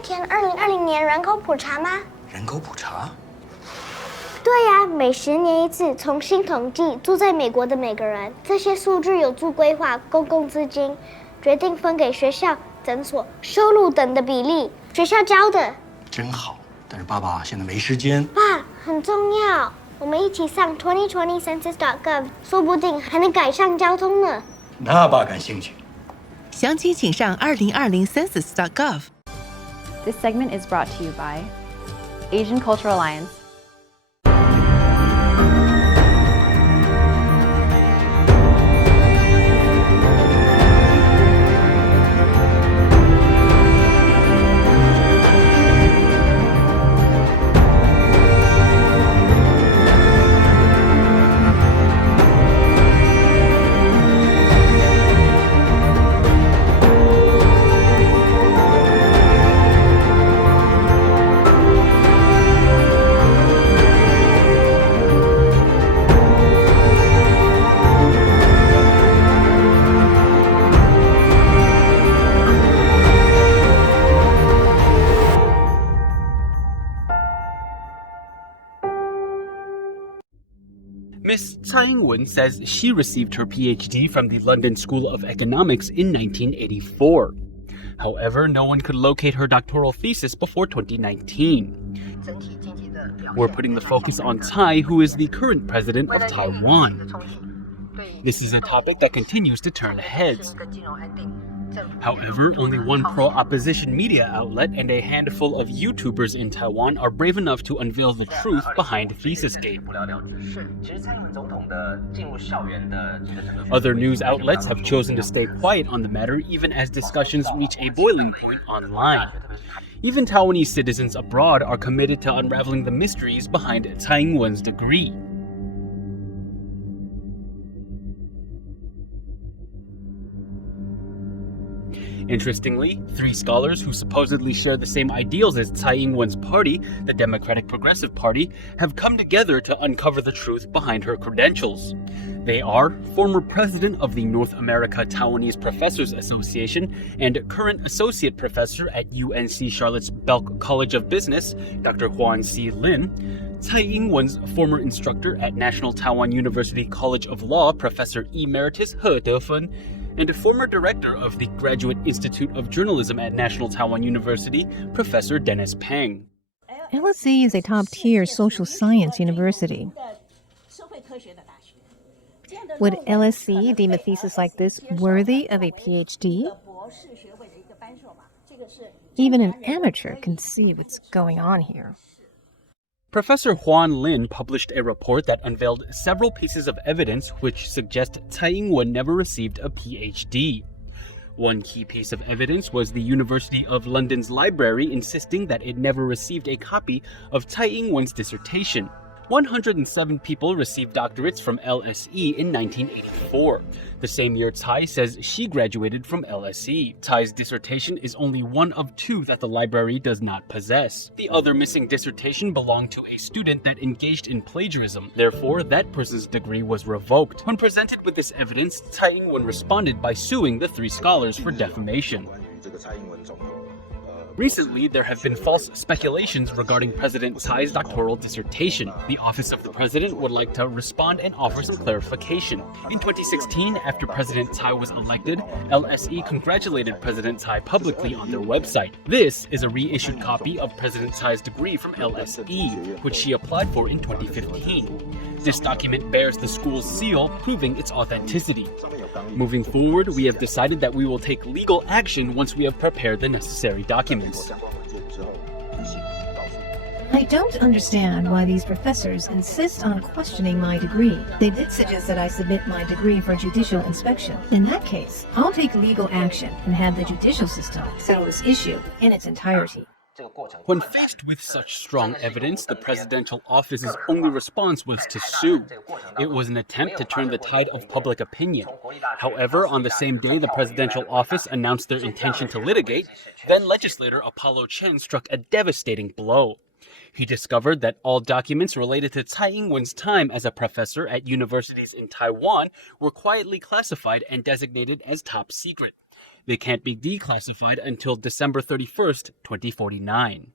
填2020年人口普查吗？人口普查？对呀，每10年一次，重新统计住在美国的每个人。这些数据有助规划公共资金，决定分给学校、诊所、收入等的比例。学校教的真好，但是爸爸现在没时间。爸，很重要，我们一起上2020 ThesisGate， 说不定还能改善交通呢。那爸感兴趣。详情请上2020 Census.gov。 This segment is brought to you by Asian Cultural Alliance. Miss Tsai Ing-wen says she received her PhD from the London School of Economics in 1984. However, no one could locate her doctoral thesis before 2019. We're putting the focus on Tsai, who is the current president of Taiwan. This is a topic that continues to turn heads. However, only one pro-opposition media outlet and a handful of YouTubers in Taiwan are brave enough to unveil the truth behind ThesisGate. Other news outlets have chosen to stay quiet on the matter even as discussions reach a boiling point online. Even Taiwanese citizens abroad are committed to unraveling the mysteries behind Tsai Ing-wen's degree. Interestingly, 3 scholars who supposedly share the same ideals as Tsai Ing-wen's party, the Democratic Progressive Party, have come together to uncover the truth behind her credentials. They are former president of the North America Taiwanese Professors Association and current associate professor at UNC Charlotte's Belk College of Business, Dr. Huan C. Lin, Tsai Ing-wen's former instructor at National Taiwan University College of Law, Professor Emeritus He Defen, and a former director of the Graduate Institute of Journalism at National Taiwan University, Professor Dennis Peng. LSE is a top-tier social science university. Would LSE deem a thesis like this worthy of a PhD? Even an amateur can see what's going on here. Professor Huan Lin published a report that unveiled several pieces of evidence which suggest Tsai Ing-wen never received a PhD. One key piece of evidence was the University of London's library insisting that it never received a copy of Tsai Ing-wen's dissertation. 107 people received doctorates from LSE in 1984. The same year Tsai says she graduated from LSE. Tsai's dissertation is only one of 2 that the library does not possess. The other missing dissertation belonged to a student that engaged in plagiarism. Therefore, that person's degree was revoked. When presented with this evidence, Tsai Ing-wen responded by suing the 3 scholars for defamation. Recently, there have been false speculations regarding President Tsai's doctoral dissertation. The Office of the President would like to respond and offer some clarification. In 2016, after President Tsai was elected, LSE congratulated President Tsai publicly on their website. This is a reissued copy of President Tsai's degree from LSE, which she applied for in 2015. This document bears the school's seal, proving its authenticity. Moving forward, we have decided that we will take legal action once we have prepared the necessary documents. I don't understand why these professors insist on questioning my degree. They did suggest that I submit my degree for judicial inspection. In that case, I'll take legal action and have the judicial system settle this issue in its entirety. When faced with such strong evidence, the presidential office's only response was to sue. It was an attempt to turn the tide of public opinion. However, on the same day the presidential office announced their intention to litigate, then legislator Apollo Chen struck a devastating blow. He discovered that all documents related to Tsai Ing-wen's time as a professor at universities in Taiwan were quietly classified and designated as top secret. They can't be declassified until December 31st, 2049.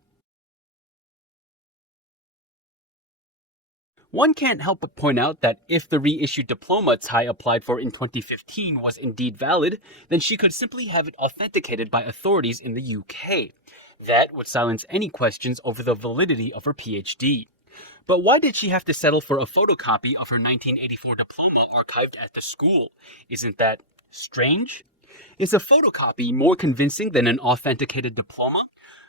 One can't help but point out that if the reissued diploma Tsai applied for in 2015 was indeed valid, then she could simply have it authenticated by authorities in the UK. That would silence any questions over the validity of her PhD. But why did she have to settle for a photocopy of her 1984 diploma archived at the school? Isn't that strange? Is a photocopy more convincing than an authenticated diploma?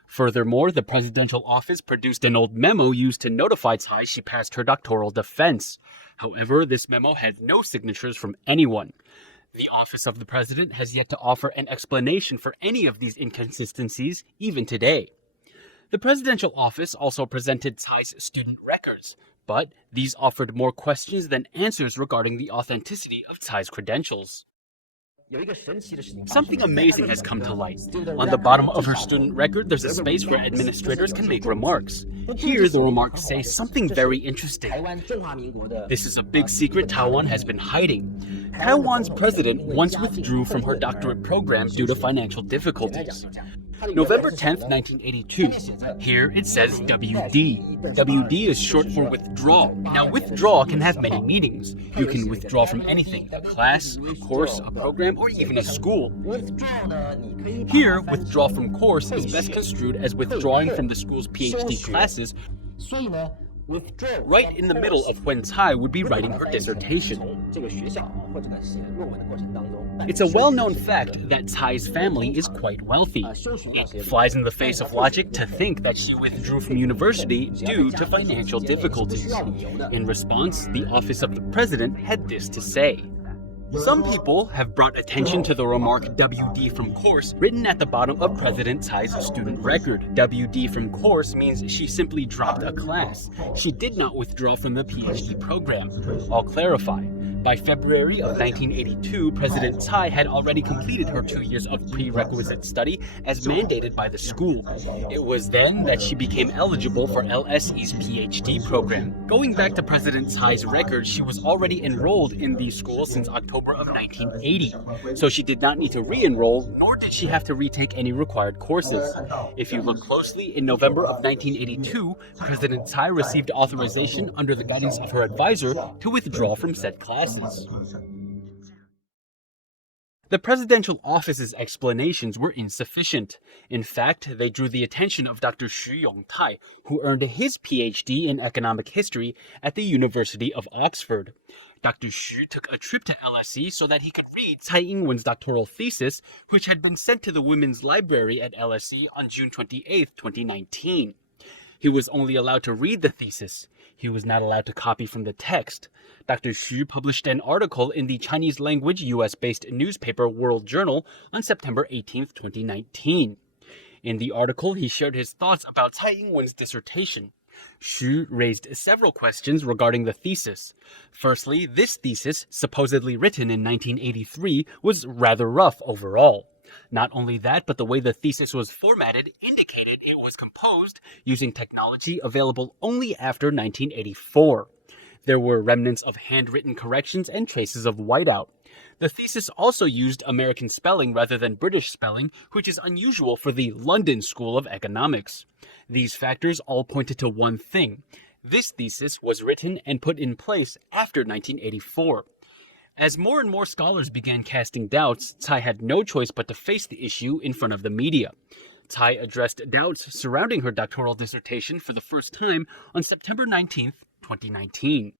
Furthermore, the presidential office produced an old memo used to notify Tsai she passed her doctoral defense. However, this memo had no signatures from anyone. The office of the president has yet to offer an explanation for any of these inconsistencies, even today. The presidential office also presented Tsai's student records, but these offered more questions than answers regarding the authenticity of Tsai's credentials. Something amazing has come to light. On the bottom of her student record, there's a space where administrators can make remarks. Here, the remarks say something very interesting. This is a big secret Taiwan has been hiding. Taiwan's president once withdrew from her doctorate program due to financial difficulties. November 10th, 1982. Here it says WD. WD is short for withdraw. Now, withdraw can have many meanings. You can withdraw from anything, a class, a course, a program, or even a school. Here, withdraw from course is best construed as withdrawing from the school's PhD classes, right in the middle of when Tsai would be writing her dissertation. It's a well-known fact that Tsai's family is quite wealthy. It flies in the face of logic to think that she withdrew from university due to financial difficulties. In response, the office of the president had this to say. Some people have brought attention to the remark WD from course written at the bottom of President Tsai's student record. WD from course means she simply dropped a class. She did not withdraw from the PhD program. I'll clarify. By February of 1982, President Tsai had already completed her 2 years of prerequisite study as mandated by the school. It was then that she became eligible for LSE's PhD program. Going back to President Tsai's record, she was already enrolled in the school since October of 1980, so she did not need to re-enroll, nor did she have to retake any required courses. If you look closely, in November of 1982, President Tsai received authorization under the guidance of her advisor to withdraw from said classes. The presidential office's explanations were insufficient. In fact, they drew the attention of Dr. Xu Yongtai, who earned his PhD in economic history at the University of Oxford. Dr. Xu took a trip to LSE so that he could read Tsai Ing-wen's doctoral thesis, which had been sent to the Women's Library at LSE on June 28, 2019. He was only allowed to read the thesis. He was not allowed to copy from the text. Dr. Xu published an article in the Chinese-language US-based newspaper World Journal on September 18, 2019. In the article, he shared his thoughts about Tsai Ing-wen's dissertation. Xu raised several questions regarding the thesis. Firstly, this thesis, supposedly written in 1983, was rather rough overall. Not only that, but the way the thesis was formatted indicated it was composed using technology available only after 1984. There were remnants of handwritten corrections and traces of whiteout. The thesis also used American spelling rather than British spelling, which is unusual for the London School of Economics. These factors all pointed to one thing. This thesis was written and put in place after 1984. As more and more scholars began casting doubts, Tsai had no choice but to face the issue in front of the media. Tsai addressed doubts surrounding her doctoral dissertation for the first time on September 19, 2019.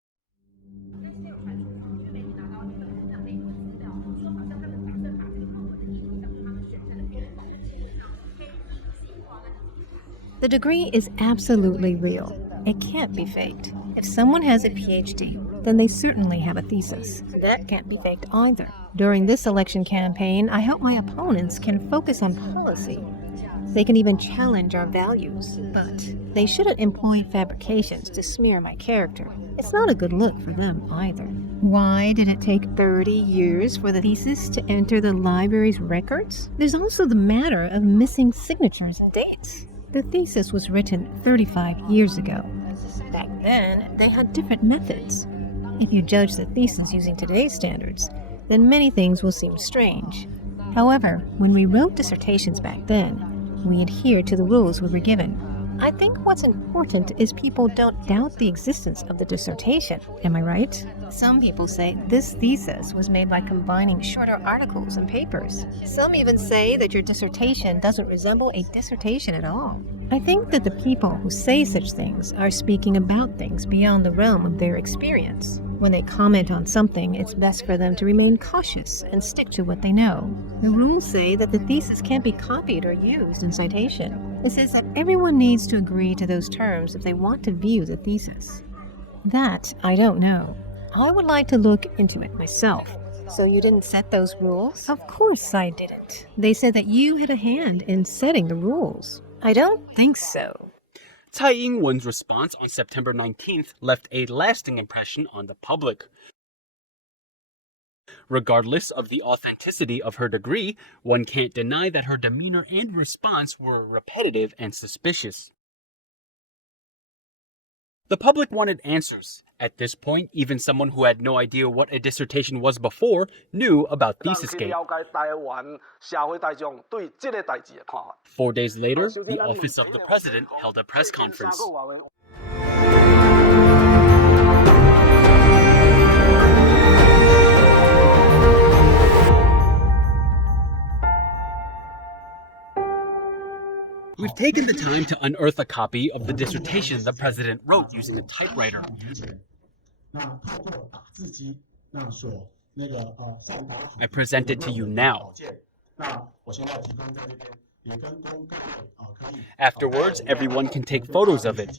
The degree is absolutely real. It can't be faked. If someone has a PhD, then they certainly have a thesis. That can't be faked either. During this election campaign, I hope my opponents can focus on policy. They can even challenge our values, but they shouldn't employ fabrications to smear my character. It's not a good look for them either. Why did it take 30 years for the thesis to enter the library's records? There's also the matter of missing signatures and dates. The thesis was written 35 years ago. Back then, they had different methods. If you judge the thesis using today's standards, then many things will seem strange. However, when we wrote dissertations back then, we adhered to the rules we were given. I think what's important is people don't doubt the existence of the dissertation. Am I right? Some people say this thesis was made by combining shorter articles and papers. Some even say that your dissertation doesn't resemble a dissertation at all. I think that the people who say such things are speaking about things beyond the realm of their experience. When they comment on something, it's best for them to remain cautious and stick to what they know. The rules say that the thesis can't be copied or used in citation. It says that everyone needs to agree to those terms if they want to view the thesis. That I don't know. I would like to look into it myself. So you didn't set those rules? Of course I didn't. They said that you had a hand in setting the rules. I don't think so. Tsai Ing-wen's response on September 19th left a lasting impression on the public. Regardless of the authenticity of her degree, one can't deny that her demeanor and response were repetitive and suspicious. The public wanted answers. At this point, even someone who had no idea what a dissertation was before knew about ThesisGate. 4 days later, the Office of the President held a press conference. We've taken the time to unearth a copy of the dissertation the president wrote using a typewriter. I present it to you now. Afterwards, everyone can take photos of it.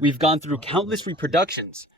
We've gone through countless reproductions.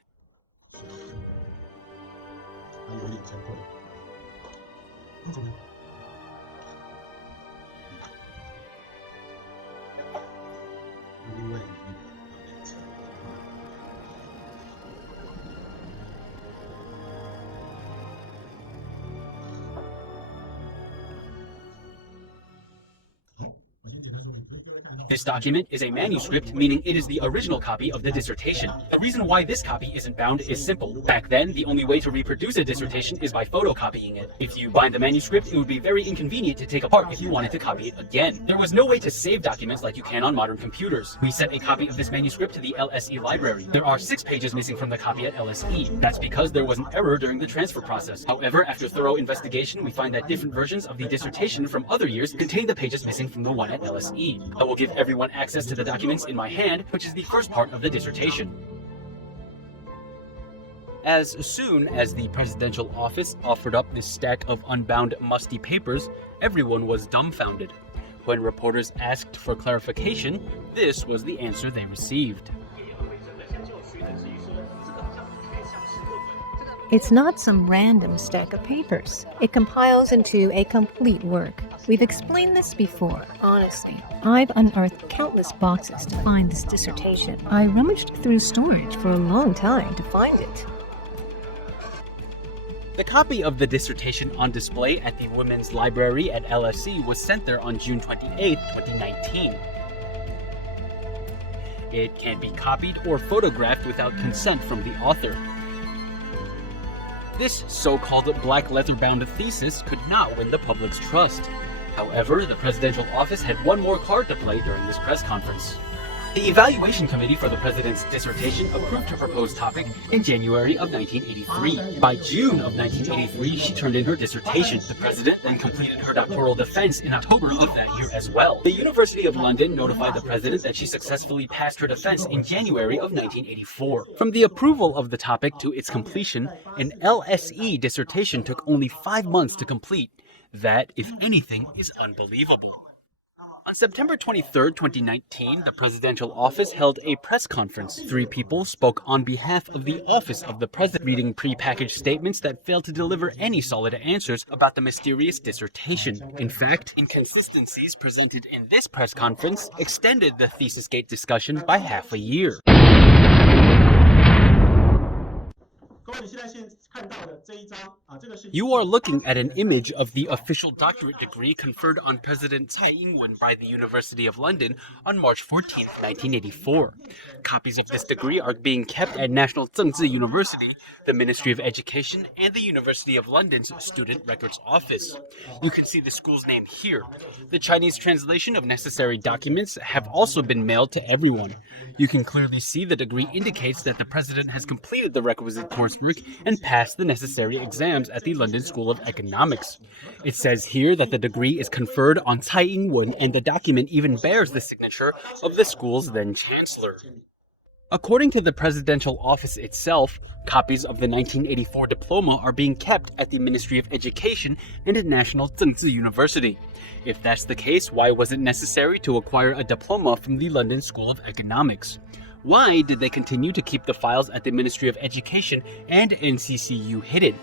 This document is a manuscript, meaning it is the original copy of the dissertation. The reason why this copy isn't bound is simple. Back then, the only way to reproduce a dissertation is by photocopying it. If you bind the manuscript, it would be very inconvenient to take apart if you wanted to copy it again. There was no way to save documents like you can on modern computers. We sent a copy of this manuscript to the LSE library. There are 6 pages missing from the copy at LSE. That's because there was an error during the transfer process. However, after thorough investigation, we find that different versions of the dissertation from other years contain the pages missing from the one at LSE. I will give everyone access to the documents in my hand, which is the first part of the dissertation. As soon as the presidential office offered up this stack of unbound, musty papers, everyone was dumbfounded. When reporters asked for clarification, this was the answer they received. It's not some random stack of papers. It compiles into a complete work. We've explained this before. Honestly, I've unearthed countless boxes to find this dissertation. I rummaged through storage for a long time to find it. The copy of the dissertation on display at the Women's Library at LSE was sent there on June 28, 2019. It can't be copied or photographed without consent from the author. This so-called black leather-bound thesis could not win the public's trust. However, the presidential office had one more card to play during this press conference. The evaluation committee for the president's dissertation approved her proposed topic in January of 1983. By June of 1983, she turned in her dissertation. The president then completed her doctoral defense in October of that year as well. The University of London notified the president that she successfully passed her defense in January of 1984. From the approval of the topic to its completion, an LSE dissertation took only 5 months to complete. That, if anything, is unbelievable. On September 23, 2019, the presidential office held a press conference. 3 people spoke on behalf of the office of the president, reading prepackaged statements that failed to deliver any solid answers about the mysterious dissertation. In fact, inconsistencies presented in this press conference extended the ThesisGate discussion by half a year. You are looking at an image of the official doctorate degree conferred on President Tsai Ing-wen by the University of London on March 14, 1984. Copies of this degree are being kept at National Zhengzhi University, the Ministry of Education, and the University of London's Student Records Office. You can see the school's name here. The Chinese translation of necessary documents have also been mailed to everyone. You can clearly see the degree indicates that the president has completed the requisite coursework and passed the necessary exams at the London School of Economics. It says here that the degree is conferred on Tsai Ing-wen, and the document even bears the signature of the school's then chancellor. According to the presidential office itself, copies of the 1984 diploma are being kept at the Ministry of Education and at National Zhengzhi University. If that's the case, why was it necessary to acquire a diploma from the London School of Economics? Why did they continue to keep the files at the Ministry of Education and NCCU hidden?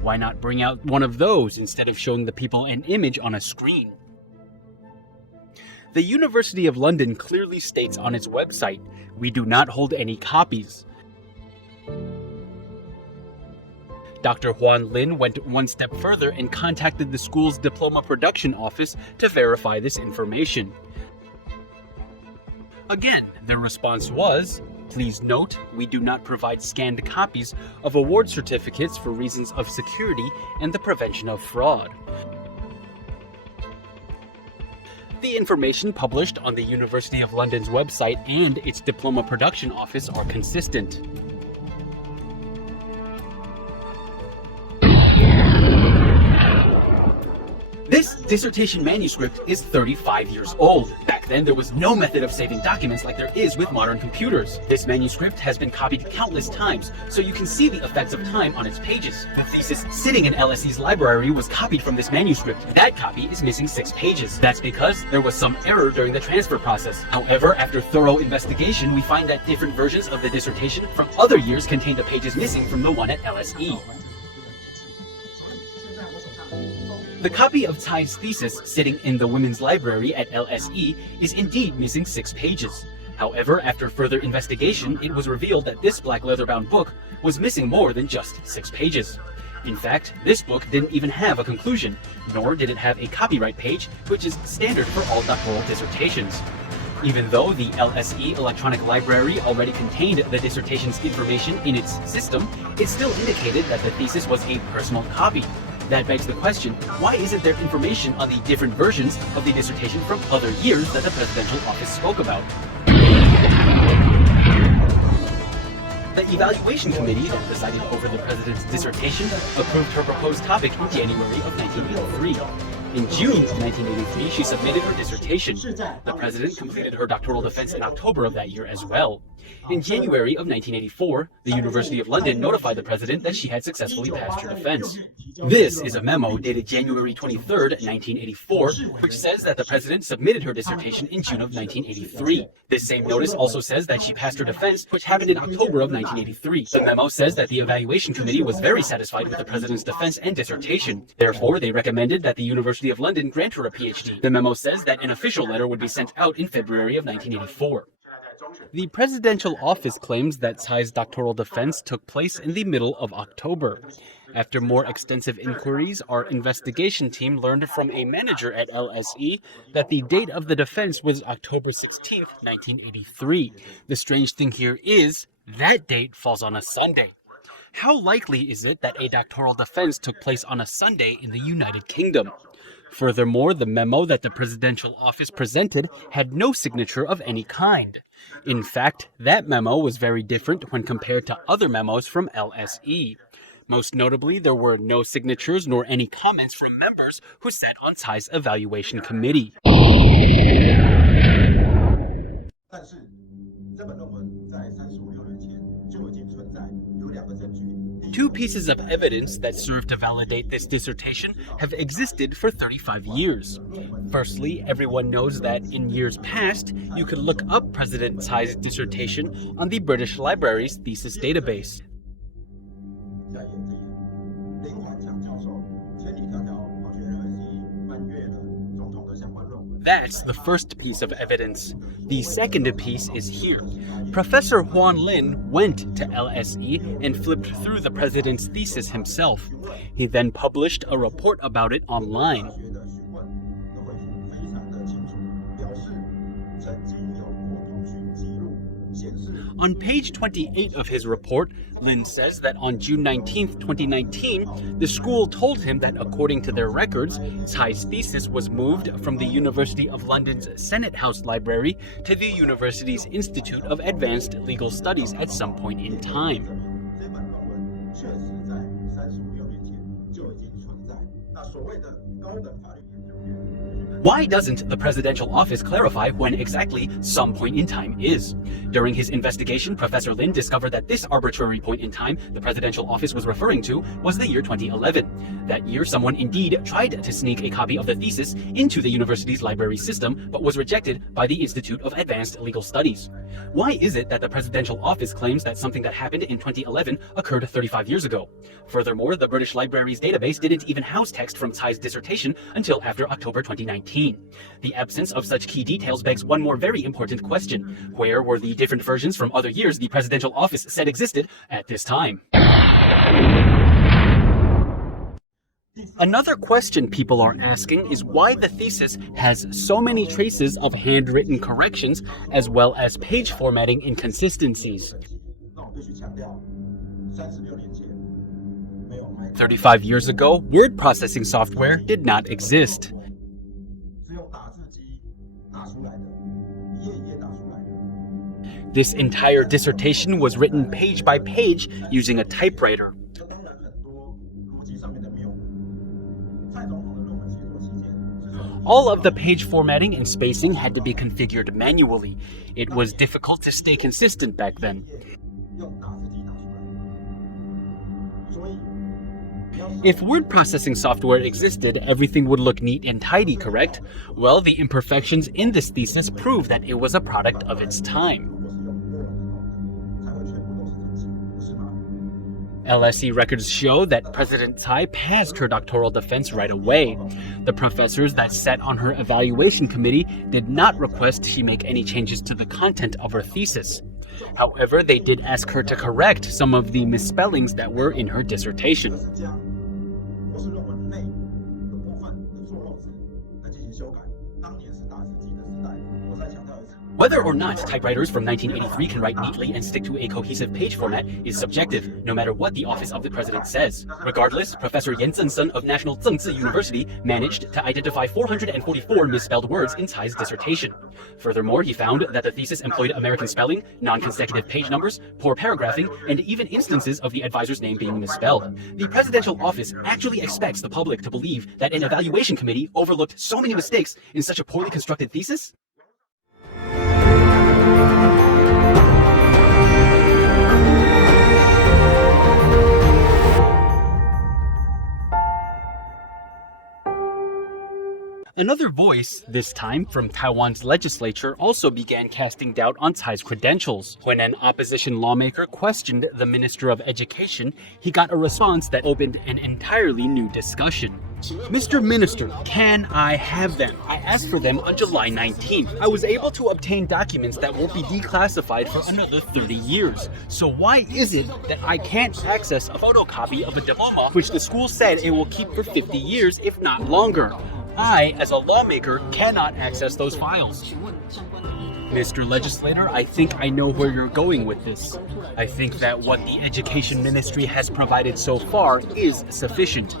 Why not bring out one of those instead of showing the people an image on a screen? The University of London clearly states on its website, "We do not hold any copies." Dr. Huan Lin went one step further and contacted the school's diploma production office to verify this information. Again, the response was, "Please note, we do not provide scanned copies of award certificates for reasons of security and the prevention of fraud." The information published on the University of London's website and its diploma production office are consistent. This dissertation manuscript is 35 years old. Back then, there was no method of saving documents like there is with modern computers. This manuscript has been copied countless times, so you can see the effects of time on its pages. The thesis sitting in LSE's library was copied from this manuscript. That copy is missing 6 pages. That's because there was some error during the transfer process. However, after thorough investigation, we find that different versions of the dissertation from other years contain the pages missing from the one at LSE. The copy of Tsai's thesis sitting in the Women's Library at LSE is indeed missing 6 pages. However, after further investigation, it was revealed that this black leather-bound book was missing more than just 6 pages. In fact, this book didn't even have a conclusion, nor did it have a copyright page, which is standard for all doctoral dissertations. Even though the LSE Electronic Library already contained the dissertation's information in its system, it still indicated that the thesis was a personal copy. That begs the question, why isn't there information on the different versions of the dissertation from other years that the presidential office spoke about? The evaluation committee that presided over the president's dissertation approved her proposed topic in January of 1983. In June of 1983, she submitted her dissertation. The president completed her doctoral defense in October of that year as well. In January of 1984, the University of London notified the president that she had successfully passed her defense. This is a memo dated January 23, 1984, which says that the president submitted her dissertation in June of 1983. This same notice also says that she passed her defense, which happened in October of 1983. The memo says that the evaluation committee was very satisfied with the president's defense and dissertation. Therefore, they recommended that the University of London grant her a PhD. The memo says that an official letter would be sent out in February of 1984. The presidential office claims that Tsai's doctoral defense took place in the middle of October. After more extensive inquiries, our investigation team learned from a manager at LSE that the date of the defense was October 16, 1983. The strange thing here is, that date falls on a Sunday. How likely is it that a doctoral defense took place on a Sunday in the United Kingdom? Furthermore, the memo that the presidential office presented had no signature of any kind. In fact, that memo was very different when compared to other memos from LSE. Most notably, there were no signatures nor any comments from members who sat on Tsai's evaluation committee. Two pieces of evidence that serve to validate this dissertation have existed for 35 years. Firstly, everyone knows that in years past, you could look up President Tsai's dissertation on the British Library's thesis database. That's the first piece of evidence. The second piece is here. Professor Huan Lin went to LSE and flipped through the president's thesis himself. He then published a report about it online. On page 28 of his report, Lin says that on June 19, 2019, the school told him that according to their records, Tsai's thesis was moved from the University of London's Senate House Library to the university's Institute of Advanced Legal Studies at some point in time. Why doesn't the presidential office clarify when exactly some point in time is? During his investigation, Professor Lin discovered that this arbitrary point in time the presidential office was referring to was the year 2011. That year, someone indeed tried to sneak a copy of the thesis into the university's library system, but was rejected by the Institute of Advanced Legal Studies. Why is it that the presidential office claims that something that happened in 2011 occurred 35 years ago? Furthermore, the British Library's database didn't even house text from Tsai's dissertation until after October 2019. The absence of such key details begs one more very important question. Where were the different versions from other years the presidential office said existed at this time? Another question people are asking is why the thesis has so many traces of handwritten corrections as well as page formatting inconsistencies. 35 years ago, word processing software did not exist. This entire dissertation was written page by page using a typewriter. All of the page formatting and spacing had to be configured manually. It was difficult to stay consistent back then. If word processing software existed, everything would look neat and tidy, correct? Well, the imperfections in this thesis prove that it was a product of its time. LSE records show that President Tsai passed her doctoral defense right away. The professors that sat on her evaluation committee did not request she make any changes to the content of her thesis. However, they did ask her to correct some of the misspellings that were in her dissertation. Whether or not typewriters from 1983 can write neatly and stick to a cohesive page format is subjective, no matter what the Office of the President says. Regardless, Professor Yan Zhensun of National Tsinghua University managed to identify 444 misspelled words in Tsai's dissertation. Furthermore, he found that the thesis employed American spelling, non-consecutive page numbers, poor paragraphing, and even instances of the advisor's name being misspelled. The presidential office actually expects the public to believe that an evaluation committee overlooked so many mistakes in such a poorly constructed thesis? Another voice, this time from Taiwan's legislature, also began casting doubt on Tsai's credentials. When an opposition lawmaker questioned the Minister of Education, he got a response that opened an entirely new discussion. Mr. Minister, can I have them? I asked for them on July 19th. I was able to obtain documents that won't be declassified for another 30 years. So why is it that I can't access a photocopy of a diploma which the school said it will keep for 50 years, if not longer? I, as a lawmaker, cannot access those files. Mr. Legislator, I think I know where you're going with this. I think that what the Education Ministry has provided so far is sufficient.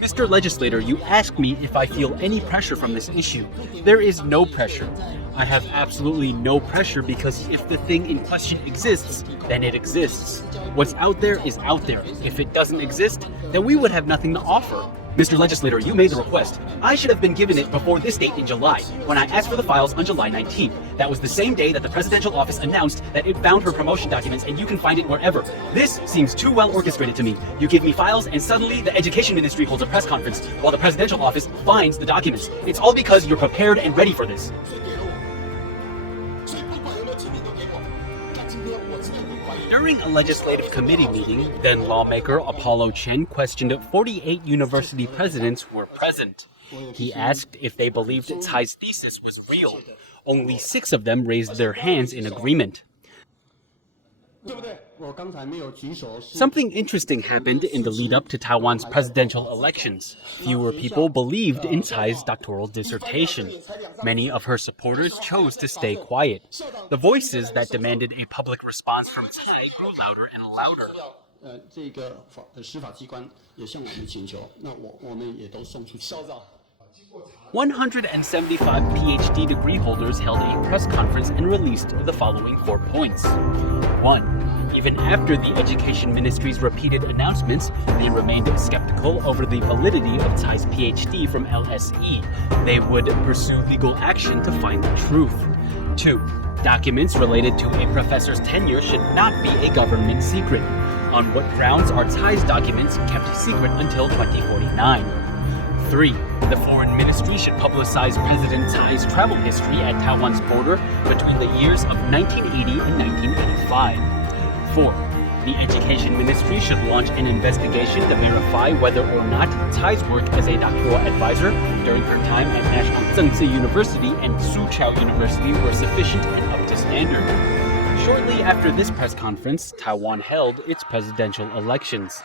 Mr. Legislator, you asked me if I feel any pressure from this issue. There is no pressure. I have absolutely no pressure because if the thing in question exists, then it exists. What's out there is out there. If it doesn't exist, then we would have nothing to offer. Mr. Legislator, you made the request. I should have been given it before this date in July, when I asked for the files on July 19th. That was the same day that the presidential office announced that it found her promotion documents and you can find it wherever. This seems too well orchestrated to me. You give me files and suddenly the Education Ministry holds a press conference while the presidential office finds the documents. It's all because you're prepared and ready for this. During a legislative committee meeting, then lawmaker Apollo Chen questioned 48 university presidents who were present. He asked if they believed Tsai's thesis was real. Only 6 of them raised their hands in agreement. Something interesting happened in the lead-up to Taiwan's presidential elections. Fewer people believed in Tsai's doctoral dissertation. Many of her supporters chose to stay quiet. The voices that demanded a public response from Tsai grew louder and louder. 这个司法机关也向我们请求，那我们也都送出去。 175 PhD degree holders held a press conference and released the following 4 points. 1. Even after the Education Ministry's repeated announcements, they remained skeptical over the validity of Tsai's PhD from LSE. They would pursue legal action to find the truth. 2. Documents related to a professor's tenure should not be a government secret. On what grounds are Tsai's documents kept secret until 2049? 3. The foreign ministry should publicize President Tsai's travel history at Taiwan's border between the years of 1980 and 1985. 4. The Education Ministry should launch an investigation to verify whether or not Tsai's work as a doctoral advisor during her time at National Tung Tsai University and Soochow University were sufficient and up to standard. Shortly after this press conference, Taiwan held its presidential elections.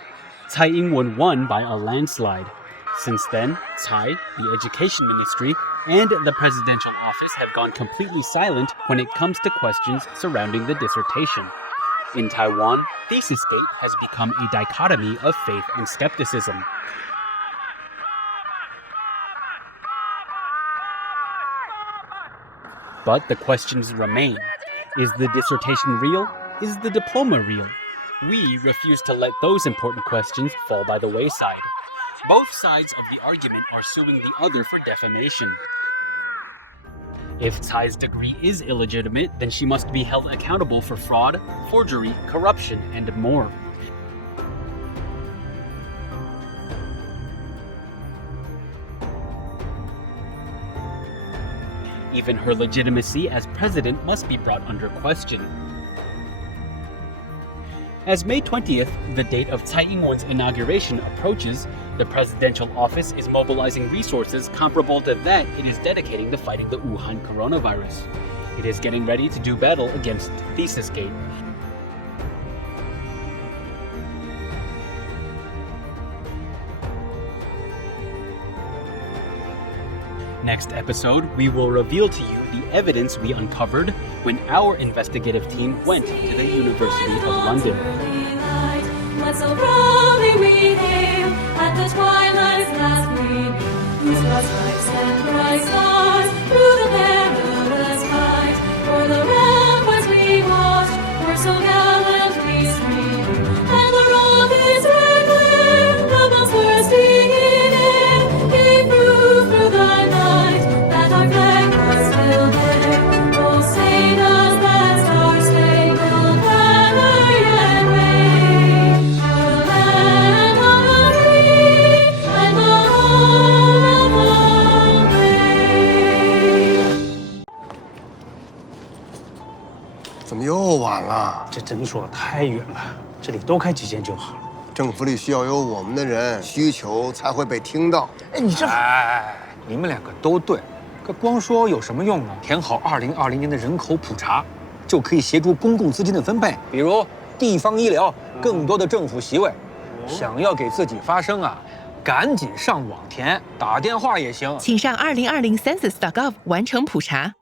Tsai Ing-wen won by a landslide. Since then, Tsai, the Education Ministry, and the presidential office have gone completely silent when it comes to questions surrounding the dissertation. In Taiwan, ThesisGate has become a dichotomy of faith and skepticism. But the questions remain. Is the dissertation real? Is the diploma real? We refuse to let those important questions fall by the wayside. Both sides of the argument are suing the other for defamation. If Tsai's degree is illegitimate, then she must be held accountable for fraud, forgery, corruption, and more. Even her legitimacy as president must be brought under question. As May 20th, the date of Tsai Ing-wen's inauguration, approaches, the presidential office is mobilizing resources comparable to that it is dedicating to fighting the Wuhan coronavirus. It is getting ready to do battle against ThesisGate. Next episode, we will reveal to you the evidence we uncovered when our investigative team went to the University of London. What so proudly we hail at the twilight's last gleaming, whose cross stripes and bright stars through the perilous fight. For the ramparts we watched were so gallantly streaming, and the rocket's red glare, the bells bursting in air, gave proof through the night that our flag was still there. Oh, say does that star-spangled banner yet wave for the land of the free and the home of the brave? 怎么又晚了？这诊所太远了，这里多开几间就好了。政府里需要有我们的人，需求才会被听到。哎，你这……哎，你们两个都对，可光说有什么用呢？填好2020年的人口普查，就可以协助公共资金的分配，比如地方医疗、更多的政府席位。想要给自己发声啊，赶紧上网填，打电话也行。请上2020 Census.gov 完成普查。